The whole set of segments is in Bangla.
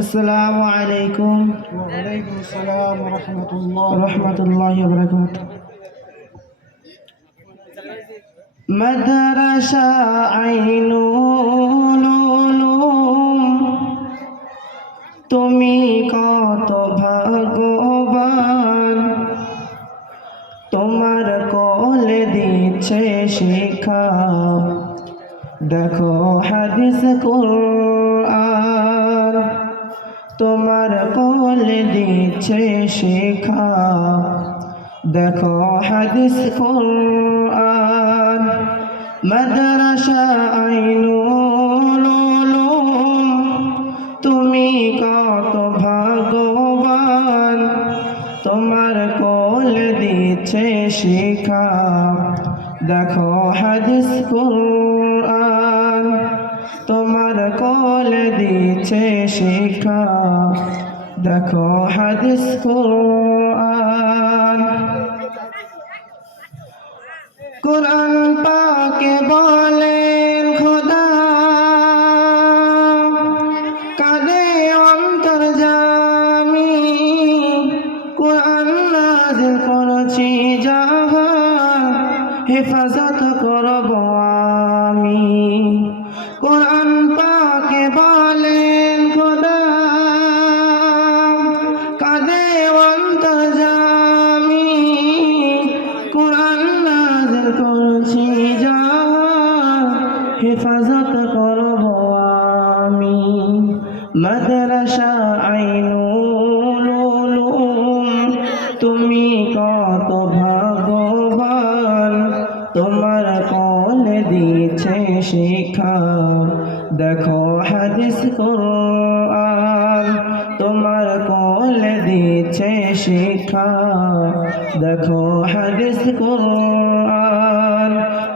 আসসালামু আলাইকুম। ওয়ালাইকুম আসসালাম ওয়া রহমতুল্লাহি ওয়া বারাকাতুহু। মাদ্রাসা আইনুল উলুম, তুমি কত ভাগ্যবান, তোমার কোলে দিচ্ছে শিক্ষা। দেখো হাদিস কুরআন, তোমার কোলে দিচ্ছে শিক্ষা। দেখো হাদিস কুরআন। মাদ্রাসা আইনুল উলুম, তুমি কত ভাগ্যবান, তোমার কোলে দিচ্ছে শিক্ষা। দেখো হাদিস কুরআন, তোমার কোলে দিচ্ছে শিক্ষা। দেখো হাদিস কুরআন। কুরআন পাকে বলেন খোদা, কাঁদে অন্তর্যামী, কুরআন নাযিল করেছি যাহার, হেফাজত করব আমি। কুরআন পাকে বলেন খোদা, কাঁদে অন্তর্যামী, কুরআন নাযিল করেছি যাহার, হেফাজত করব আমি। মাদ্রাসা আইনুল উলুম, তুমি কত ভাগ্যবান, তোমার কোলে দিচ্ছে শিক্ষা। দেখো হাদিস কুরআন, তোমার কোলে দিচ্ছে শিক্ষা। দেখো হাদিস কুরআন।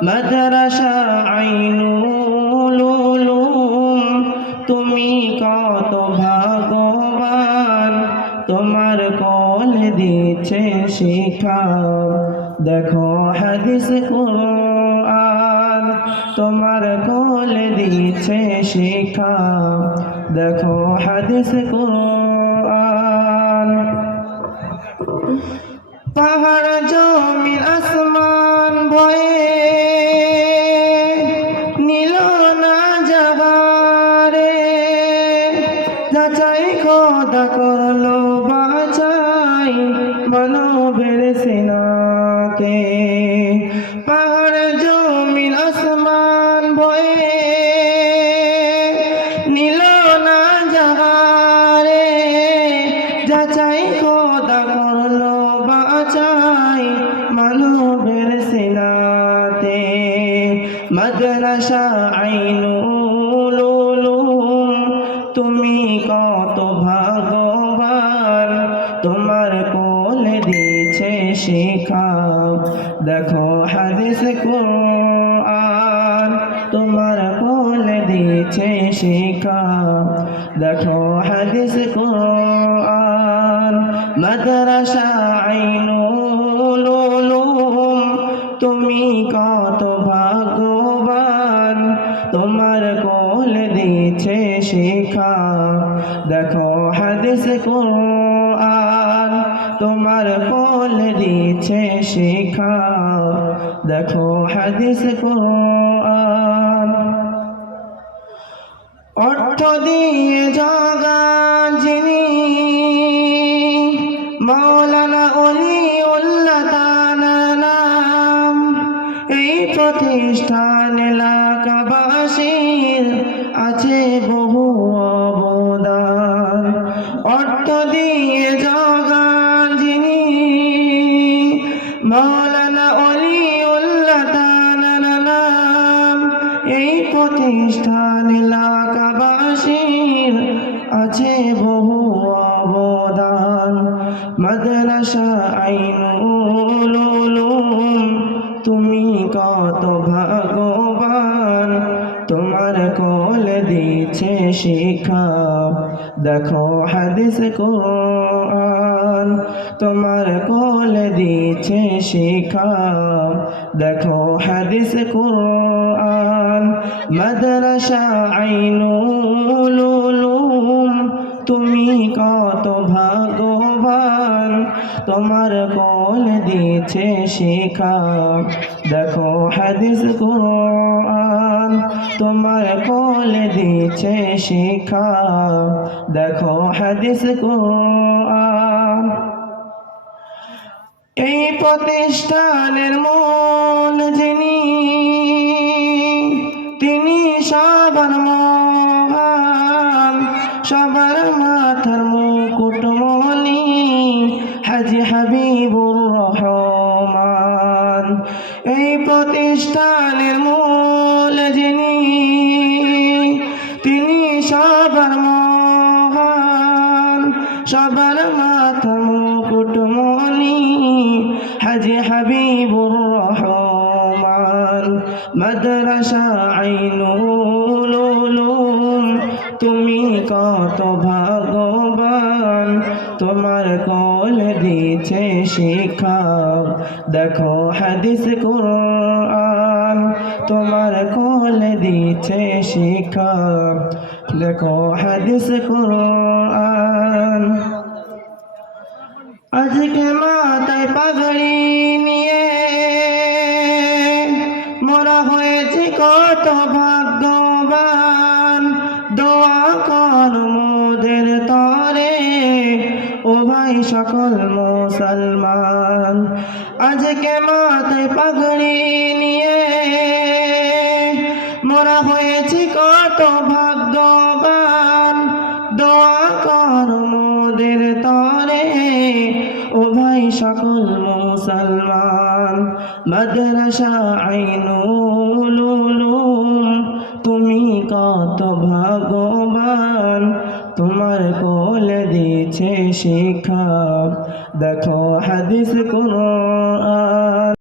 মাদ্রাসা আইনুল উলুম, তুমি কত ভাগ্যবান, তোমার কোলে দিচ্ছে শিক্ষা। দেখো হাদিস কুরআন, তোমার কোলে দিচ্ছে শিক্ষা। দেখো হাদিস কুরআন। পাহাড় জমিন আসমান ভয়ে নিল না যাবারে, যাচাই খোদা করলো বাছাই মানবের সিনাতে। পাহাড় জমিন আসমান ভয়ে নিল না যাহারে, যাচাই খোদা করলো বাছাই মানবের সিনাতে। মাদ্রাসা আইনুল উলুম, তুমি কত ভাগ্যবান, তোমার কোলে দিচ্ছে শিক্ষা। দেখো হাদিস কুরআন, তোমার কোলে দিচ্ছে শিক্ষা। দেখো হাদিস কুরআন। মাদ্রাসা আইনুল উলুম, তুমি কত ভাগ্যবান, তোমার কোলে দিচ্ছে শিক্ষা। দেখো হাদিস কুরআন, তোমার কোলে দিচ্ছে শিক্ষা। দেখো হাদিস কুরআন। অর্থ দিয়ে জগান যিনি, মাওলানা ওলিউল্লাহ তার নাম। এই প্রতিষ্ঠান এলাকাবাসীর আছে বহু অবদান। অর্থ দিয়ে জগান যিনি, মাওলানা ওলিউল্লাহ তার নাম। এই প্রতিষ্ঠান এলাকাবাসীর আছে বহু অবদান। মাদ্রাসা আইনুল উলুম, তুমি কত ভাগ্যবান, তোমার কোলে দিচ্ছে শিক্ষা। দেখো হাদিস কুরআন, তোমার কোলে দিচ্ছে শিক্ষা। দেখো হাদিস কুরআন। মাদ্রাসা আইনুল উলুম তুমি কত ভাগ্যবান তোমার কোল দিয়েছে শিক্ষা দেখো হাদিস কুরআন তোমার কোল দিয়েছে শিক্ষা দেখো হাদিস কুরআন এই প্রতিষ্ঠানের মূল যিনি তিনি সবার মহান সবার মাথার মুকুট মনি হাজী হাবিবুর রহমান এই প্রতিষ্ঠানের মূল যিনি তিনি সবার মহান সবার মাথার মুকুট মনি হাজী হাবিবুর রহমান মাদ্রাসা আইনুল উলুম তুমি কত ভাগ্যবান তোমার কোল দিয়েছে শিক্ষা দেখো হাদিস কুরআন তোমার কোল দিয়েছে শিক্ষা দেখো হাদিস কুরআন আজকে মাথায় পাগড়ি নিয়ে মোরা হয়েছি কত ভাগ্যবান দোয়া কর মোদের তরে ও ভাই সকল মুসলমান আজকে মাথায় পাগড়ি নিয়ে মোরা হয়েছি কত ভাগ্যবান দোয়া কর মোদের তরে ও ভাই সকল মুসলমান মাদ্রাসা আইনুল উলুম তুমি কত ভাগ্যবান তোমার কোল দিয়েছে শিক্ষা দেখো হাদিস কুরআন